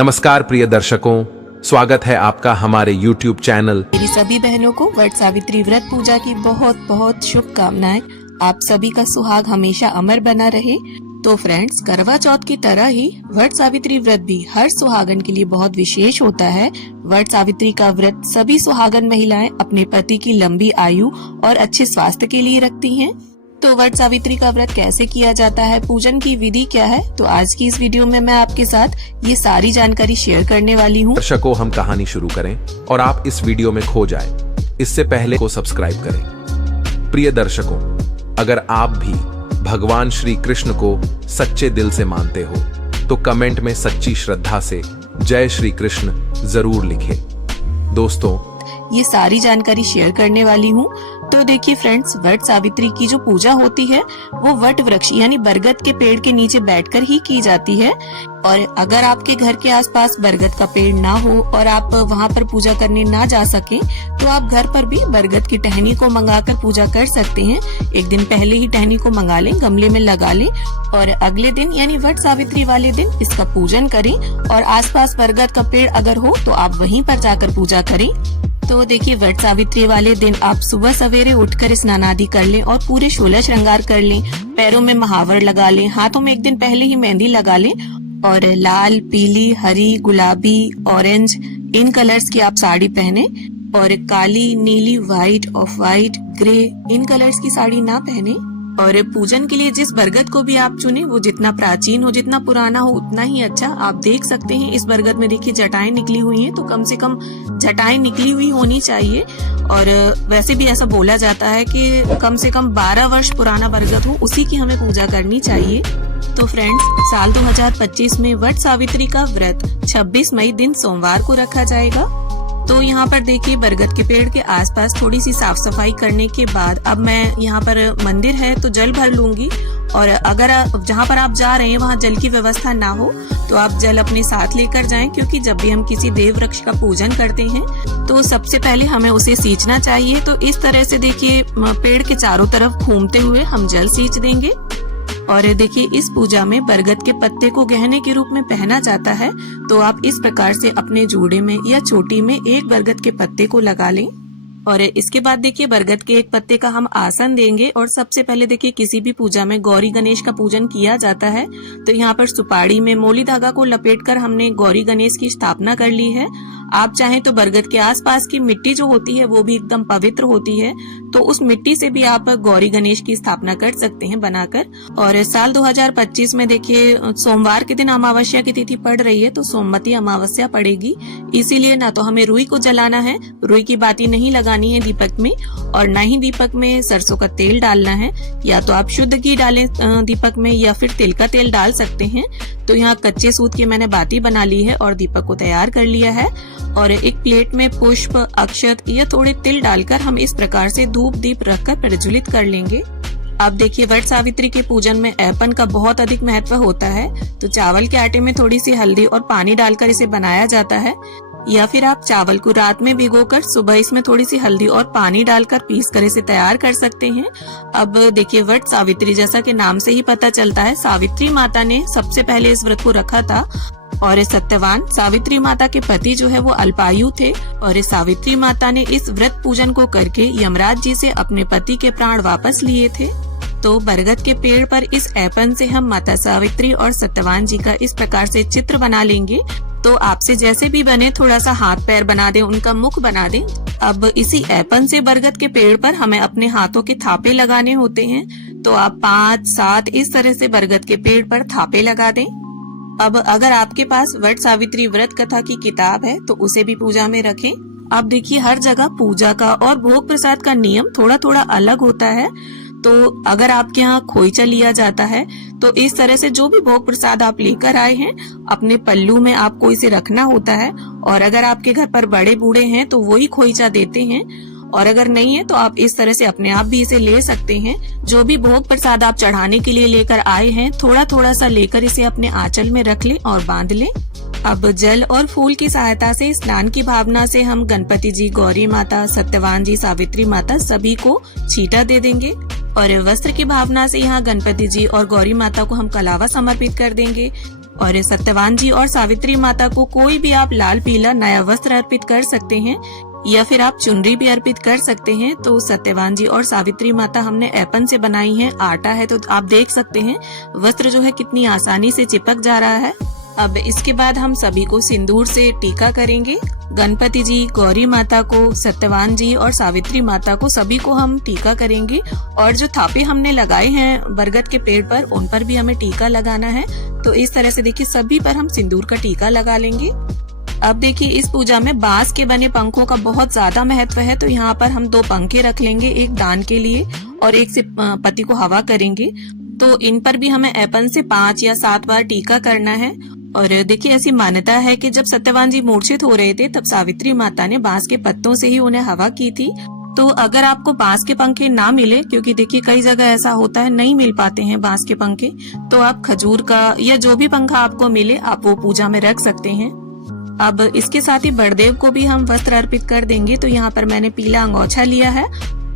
नमस्कार प्रिय दर्शकों, स्वागत है आपका हमारे YouTube चैनल। मेरी सभी बहनों को वट सावित्री व्रत पूजा की बहुत बहुत शुभकामनाएं। आप सभी का सुहाग हमेशा अमर बना रहे। तो फ्रेंड्स, करवा चौथ की तरह ही वट सावित्री व्रत भी हर सुहागन के लिए बहुत विशेष होता है। वट सावित्री का व्रत सभी सुहागन महिलाएं अपने पति की लंबी आयु और अच्छे स्वास्थ्य के लिए रखती हैं। तो वट सावित्री का व्रत कैसे किया जाता है, पूजन की विधि क्या है, तो आज की इस वीडियो में मैं आपके साथ ये सारी जानकारी शेयर करने वाली हूँ। दर्शकों, हम कहानी शुरू करें और आप इस वीडियो में खो जाएं, इससे पहले को सब्सक्राइब करें। प्रिय दर्शकों, अगर आप भी भगवान श्री कृष्ण को सच्चे दिल से मानते हो तो कमेंट में सच्ची श्रद्धा से जय श्री कृष्ण जरूर लिखें। दोस्तों, ये सारी जानकारी शेयर करने वाली हूँ। तो देखिए फ्रेंड्स, वट सावित्री की जो पूजा होती है वो वट वृक्ष यानी बरगद के पेड़ के नीचे बैठकर ही की जाती है। और अगर आपके घर के आसपास बरगद का पेड़ ना हो और आप वहाँ पर पूजा करने ना जा सके तो आप घर पर भी बरगद की टहनी को मंगाकर पूजा कर सकते हैं। एक दिन पहले ही टहनी को मंगा लें, गमले में लगा लें और अगले दिन यानी वट सावित्री वाले दिन इसका पूजन करें। और आसपास बरगद का पेड़ अगर हो तो आप वहीं पर जाकर पूजा करें। तो देखिए, वट सावित्री वाले दिन आप सुबह सवेरे उठकर स्नान आदि कर लें और पूरे 16 श्रृंगार कर लें। पैरों में महावर लगा लें, हाथों में एक दिन पहले ही मेहंदी लगा लें और लाल, पीली, हरी, गुलाबी, ऑरेंज इन कलर्स की आप साड़ी पहने और काली, नीली, white, of white, grey in colours की साड़ी ना पहने। और पूजन के लिए जिस बरगद को भी आप चुने वो जितना प्राचीन हो, जितना पुराना हो उतना ही अच्छा। आप देख सकते हैं इस बरगद में देखिए जटाएं निकली हुई हैं, तो कम से कम जटाएं निकली हुई होनी चाहिए। और वैसे भी ऐसा बोला जाता है कि कम से कम 12 वर्ष पुराना बरगद हो उसी की हमें पूजा करनी चाहिए। तो फ्रेंड्स, साल 2025 में वट सावित्री का व्रत 26 मई दिन सोमवार को रखा जाएगा। तो यहाँ पर देखिए, बरगद के पेड़ के आसपास थोड़ी सी साफ सफाई करने के बाद अब मैं यहाँ पर मंदिर है तो जल भर लूंगी। और अगर जहाँ पर आप जा रहे हैं वहाँ जल की व्यवस्था ना हो तो आप जल अपने साथ लेकर जाएं, क्योंकि जब भी हम किसी देव वृक्ष का पूजन करते हैं तो सबसे पहले हमें उसे सींचना चाहिए। तो इस तरह से देखिए, पेड़ के चारों तरफ घूमते हुए हम जल सींच देंगे। और देखिए, इस पूजा में बरगद के पत्ते को गहने के रूप में पहना जाता है। तो आप इस प्रकार से अपने जूड़े में या चोटी में एक बरगद के पत्ते को लगा लें। और इसके बाद देखिए, बरगद के एक पत्ते का हम आसन देंगे। और सबसे पहले देखिए, किसी भी पूजा में गौरी गणेश का पूजन किया जाता है तो यहाँ पर सुपारी में मोली धागा को लपेटकर हमने गौरी गणेश की स्थापना कर ली है। आप चाहें तो बरगद के आसपास की मिट्टी जो होती है वो भी एकदम पवित्र होती है, तो उस मिट्टी से भी आप गौरी गणेश की स्थापना कर सकते हैं बनाकर। और साल 2025 में देखिए, सोमवार के दिन अमावस्या की तिथि पड़ रही है तो सोमवती अमावस्या पड़ेगी, इसीलिए ना तो हमें रुई को जलाना है, रुई की बाती नहीं लगानी है दीपक में, और न ही दीपक में सरसों का तेल डालना है। या तो आप शुद्ध घी डालें दीपक में या फिर तिल का तेल डाल सकते हैं। तो यहाँ कच्चे सूत की मैंने बाती बना ली है और दीपक को तैयार कर लिया है। और एक प्लेट में पुष्प, अक्षत या थोड़े तिल डालकर हम इस प्रकार से धूप दीप रखकर प्रज्वलित कर लेंगे। अब देखिए, वट सावित्री के पूजन में ऐपन का बहुत अधिक महत्व होता है। तो चावल के आटे में थोड़ी सी हल्दी और पानी डालकर इसे बनाया जाता है। या फिर आप चावल को रात में भिगोकर सुबह इसमें थोड़ी सी हल्दी और पानी डालकर पीस कर इसे तैयार कर सकते हैं। अब देखिए, वट सावित्री जैसा कि नाम से ही पता चलता है, सावित्री माता ने सबसे पहले इस व्रत को रखा था। और सत्यवान सावित्री माता के पति जो है वो अल्पायु थे और सावित्री माता ने इस व्रत पूजन को करके यमराज जी से अपने पति के प्राण वापस लिए थे। तो बरगद के पेड़ पर इस ऐपन से हम माता सावित्री और सत्यवान जी का इस प्रकार से चित्र बना लेंगे। तो आपसे जैसे भी बने थोड़ा सा हाथ पैर बना दें, उनका मुख बना दें। अब इसी ऐपन से बरगद के पेड़ पर हमें अपने हाथों के थापे लगाने होते हैं। तो आप 5-7 इस तरह से बरगद के पेड़ पर थापे लगा दें। अब अगर आपके पास वट सावित्री व्रत कथा की किताब है तो उसे भी पूजा में रखें। अब देखिए, हर जगह पूजा का और भोग प्रसाद का नियम थोड़ा थोड़ा अलग होता है। तो अगर आपके यहाँ खोइचा लिया जाता है तो इस तरह से जो भी भोग प्रसाद आप लेकर आए हैं अपने पल्लू में आपको इसे रखना होता है। और अगर आपके घर पर बड़े बूढ़े हैं तो वही खोइचा देते हैं, और अगर नहीं है तो आप इस तरह से अपने आप भी इसे ले सकते हैं। जो भी भोग प्रसाद आप चढ़ाने के लिए लेकर आए हैं थोड़ा थोड़ा सा लेकर इसे अपने आंचल में रख लें और बांध लें। अब जल और फूल की सहायता से स्नान की भावना से हम गणपति जी, गौरी माता, सत्यवान जी, सावित्री माता सभी को छींटा दे देंगे। और वस्त्र की भावना से यहाँ गणपति जी और गौरी माता को हम कलावा समर्पित कर देंगे। और सत्यवान जी और सावित्री माता को कोई भी आप लाल पीला नया वस्त्र अर्पित कर सकते हैं या फिर आप चुनरी भी अर्पित कर सकते हैं। तो सत्यवान जी और सावित्री माता हमने एपन से बनाई है, आटा है, तो आप देख सकते हैं वस्त्र जो है कितनी आसानी से चिपक जा रहा है। अब इसके बाद हम सभी को सिंदूर से टीका करेंगे। गणपति जी, गौरी माता को, सत्यवान जी और सावित्री माता को सभी को हम टीका करेंगे। और जो थापे हमने लगाए हैं बरगद के पेड़ पर, उन पर भी हमें टीका लगाना है। तो इस तरह से देखिए सभी पर हम सिंदूर का टीका लगा लेंगे। अब देखिए इस पूजा में बांस के बने पंखों का बहुत ज्यादा महत्व है। तो यहाँ पर हम 2 पंखे रख लेंगे, एक दान के लिए और एक से पति को हवा करेंगे। तो इन पर भी हमें एपन से 5 या 7 बार टीका करना है। और देखिए ऐसी मान्यता है कि जब सत्यवान जी मूर्छित हो रहे थे तब सावित्री माता ने बांस के पत्तों से ही उन्हें हवा की थी। तो अगर आपको बांस के पंखे ना मिले, क्योंकि देखिए कई जगह ऐसा होता है नहीं मिल पाते हैं बांस के पंखे, तो आप खजूर का या जो भी पंखा आपको मिले आप वो पूजा में रख सकते हैं। अब इसके साथ ही बड़देव को भी हम वस्त्र अर्पित कर देंगे। तो यहाँ पर मैंने पीला अंगोछा लिया है।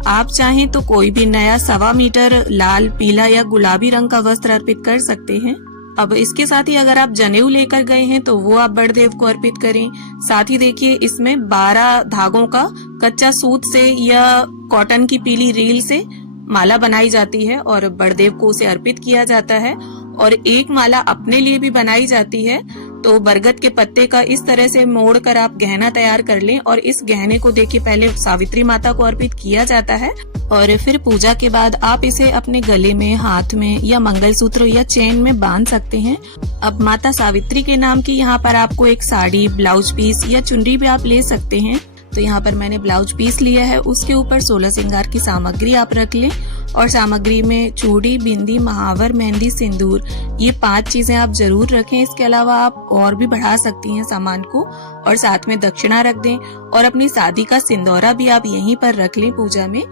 आप चाहें तो कोई भी नया 1.25 मीटर लाल, पीला या गुलाबी रंग का वस्त्र अर्पित कर सकते हैं। अब इसके साथ ही अगर आप जनेऊ लेकर गए हैं तो वो आप बड़देव को अर्पित करें। साथ ही देखिए इसमें 12 धागों का कच्चा सूत से या कॉटन की पीली रील से माला बनाई जाती है और बड़देव को उसे अर्पित किया जाता है। और एक माला अपने लिए भी बनाई जाती है। तो बरगद के पत्ते का इस तरह से मोड़ कर आप गहना तैयार कर लें और इस गहने को देखिए पहले सावित्री माता को अर्पित किया जाता है और फिर पूजा के बाद आप इसे अपने गले में, हाथ में या मंगलसूत्र या चेन में बांध सकते हैं। अब माता सावित्री के नाम की यहाँ पर आपको एक साड़ी, ब्लाउज पीस या चुनरी भी आप ले सकते हैं। तो यहाँ पर मैंने ब्लाउज पीस लिया है, उसके ऊपर 16 श्रृंगार की सामग्री आप रख लें और सामग्री में चूड़ी, बिंदी, महावर, मेहंदी, सिंदूर, ये 5 चीजें आप जरूर रखें। इसके अलावा आप और भी बढ़ा सकती हैं सामान को और साथ में दक्षिणा रख दें और अपनी शादी का सिंदूरा भी आप यहीं पर रख लें पूजा में।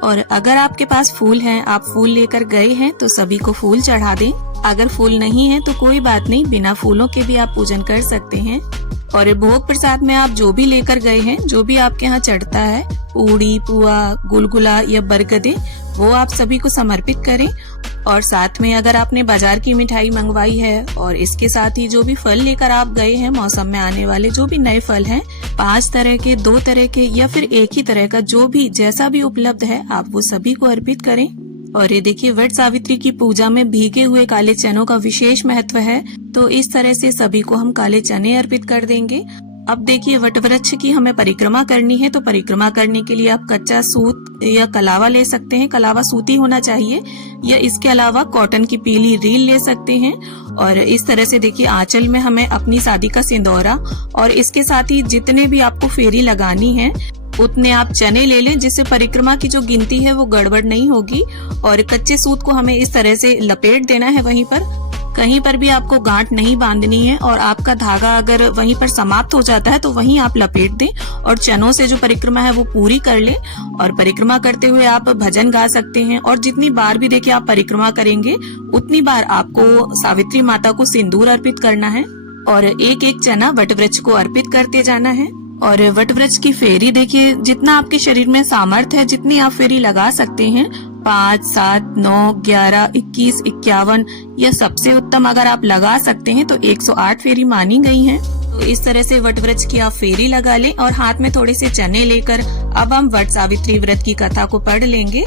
और अगर आपके पास फूल हैं, आप फूल लेकर गए हैं तो सभी को फूल चढ़ा दें। अगर फूल नहीं है तो कोई बात नहीं, बिना फूलों के भी आप पूजन कर सकते हैं। और भोग प्रसाद में आप जो भी लेकर गए हैं, जो भी आपके यहाँ चढ़ता है, पूड़ी, पुआ, गुलगुला या बरगदे, वो आप सभी को समर्पित करें। और साथ में अगर आपने बाजार की मिठाई मंगवाई है और इसके साथ ही जो भी फल लेकर आप गए हैं, मौसम में आने वाले जो भी नए फल हैं, 5 तरह के, 2 तरह के या फिर एक ही तरह का, जो भी जैसा भी उपलब्ध है, आप वो सभी को अर्पित करें। और ये देखिए वट सावित्री की पूजा में भीगे हुए काले चनों का विशेष महत्व है। तो इस तरह से सभी को हम काले चने अर्पित कर देंगे। अब देखिए वट वृक्ष की हमें परिक्रमा करनी है। तो परिक्रमा करने के लिए आप कच्चा सूत या कलावा ले सकते हैं, कलावा सूती होना चाहिए, या इसके अलावा कॉटन की पीली रील ले सकते हैं। और इस तरह से देखिए आंचल में हमें अपनी शादी का सिंदूरा और इसके साथ ही जितने भी आपको फेरी लगानी है उतने आप चने ले लें, जिससे परिक्रमा की जो गिनती है वो गड़बड़ नहीं होगी। और कच्चे सूत को हमें इस तरह से लपेट देना है वहीं पर, कहीं पर भी आपको गांठ नहीं बांधनी है। और आपका धागा अगर वहीं पर समाप्त हो जाता है तो वहीं आप लपेट दें और चनों से जो परिक्रमा है वो पूरी कर लें। और परिक्रमा करते हुए आप भजन गा सकते हैं और जितनी बार भी देखिए आप परिक्रमा करेंगे उतनी बार आपको सावित्री माता को सिंदूर अर्पित करना है और एक एक चना वटवृक्ष को अर्पित करते जाना है। और वटवृक्ष की फेरी देखिए जितना आपके शरीर में सामर्थ्य है, जितनी आप फेरी लगा सकते हैं, 5, 7, 9, 11, 21, 51 या सबसे उत्तम अगर आप लगा सकते हैं तो 108 फेरी मानी गई हैं। तो इस तरह से वटवृक्ष की आप फेरी लगा लें और हाथ में थोड़े से चने लेकर अब हम वट सावित्री व्रत की कथा को पढ़ लेंगे।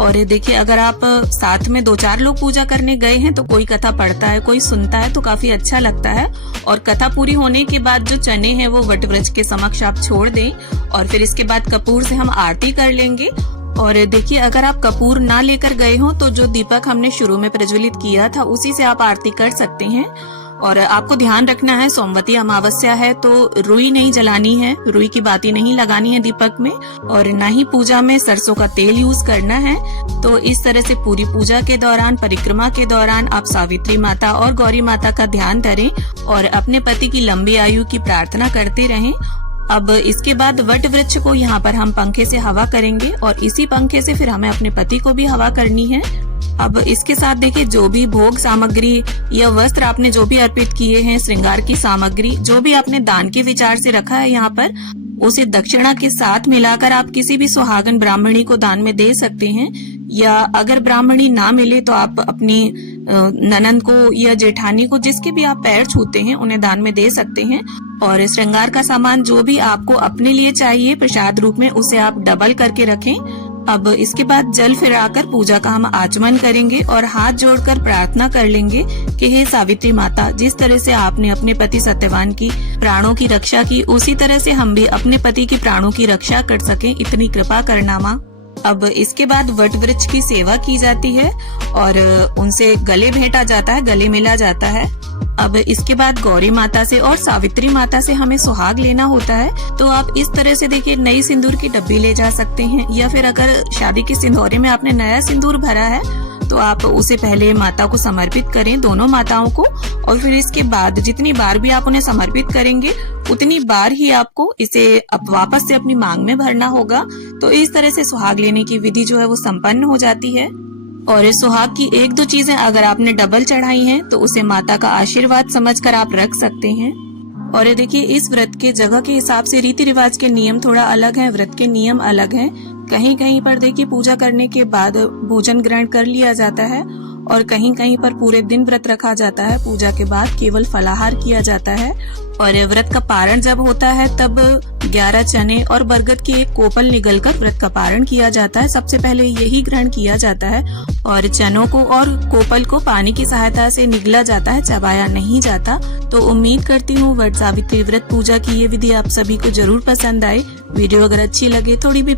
और देखिए अगर आप साथ में 2-4 लोग पूजा करने गए हैं तो कोई कथा पढ़ता है, कोई सुनता है, तो काफी अच्छा लगता है। और कथा पूरी होने के बाद जो चने हैं वो वटवृक्ष के समक्ष आप छोड़ दें और फिर इसके बाद कपूर से हम आरती कर लेंगे। और देखिए अगर आप कपूर ना लेकर गए हो तो जो दीपक हमने शुरू में प्रज्वलित किया था उसी से आप आरती कर सकते हैं। और आपको ध्यान रखना है सोमवती अमावस्या है तो रुई नहीं जलानी है, रुई की बाती नहीं लगानी है दीपक में, और न ही पूजा में सरसों का तेल यूज करना है। तो इस तरह से पूरी पूजा के दौरान, परिक्रमा के दौरान आप सावित्री माता और गौरी माता का ध्यान धरें और अपने पति की लंबी आयु की प्रार्थना करते रहें। अब इसके बाद वट वृक्ष को यहाँ पर हम पंखे से हवा करेंगे और इसी पंखे से फिर हमें अपने पति को भी हवा करनी है। अब इसके साथ देखिए जो भी भोग सामग्री या वस्त्र आपने जो भी अर्पित किए हैं, श्रृंगार की सामग्री जो भी आपने दान के विचार से रखा है यहाँ पर, उसे दक्षिणा के साथ मिलाकर आप किसी भी सुहागन ब्राह्मणी को दान में दे सकते हैं। या अगर ब्राह्मणी ना मिले तो आप अपनी ननंद को या जेठानी को, जिसके भी आप पैर छूते हैं, उन्हें दान में दे सकते हैं। और श्रृंगार का सामान जो भी आपको अपने लिए चाहिए प्रसाद रूप में, उसे आप डबल करके रखें। अब इसके बाद जल फिराकर पूजा का हम आचमन करेंगे और हाथ जोड़कर प्रार्थना कर लेंगे कि हे सावित्री माता, जिस तरह से आपने अपने पति सत्यवान की प्राणों की रक्षा की, उसी तरह से हम भी अपने पति की प्राणों की रक्षा कर सकें, इतनी कृपा करना माँ। अब इसके बाद वट वृक्ष की सेवा की जाती है और उनसे गले भेंटा जाता है, गले मिला जाता है। अब इसके बाद गौरी माता से और सावित्री माता से हमें सुहाग लेना होता है। तो आप इस तरह से देखिए, नई सिंदूर की डब्बी ले जा सकते हैं, या फिर अगर शादी के सिंदूरे में आपने नया सिंदूर भरा है तो आप उसे पहले माता को समर्पित करें, दोनों माताओं को, और फिर इसके बाद जितनी बार भी आप उन्हें समर्पित करेंगे उतनी बार ही आपको इसे अब वापस से अपनी मांग में भरना होगा। तो इस तरह से सुहाग लेने की विधि जो है वो संपन्न हो जाती है। और इस सुहाग की एक दो चीजें अगर आपने डबल चढ़ाई हैं तो उसे माता का आशीर्वाद समझकर आप रख सकते हैं। और ये देखिए, इस व्रत के जगह के हिसाब से रीति रिवाज के नियम थोड़ा अलग हैं, व्रत के नियम अलग हैं। कहीं कहीं पर देखिए पूजा करने के बाद भोजन ग्रहण कर लिया जाता है और कहीं कहीं पर पूरे दिन व्रत रखा जाता है, पूजा के बाद केवल फलाहार किया जाता है। और व्रत का पारण जब होता है तब 11 चने और बरगद की एक कोपल निगलकर व्रत का पारण किया जाता है। सबसे पहले यही ग्रहण किया जाता है और चनों को और कोपल को पानी की सहायता से निगला जाता है, चबाया नहीं जाता। तो उम्मीद करती हूँ वट सावित्री व्रत पूजा की ये विधि आप सभी को जरूर पसंद आए। वीडियो अगर अच्छी लगे, थोड़ी भी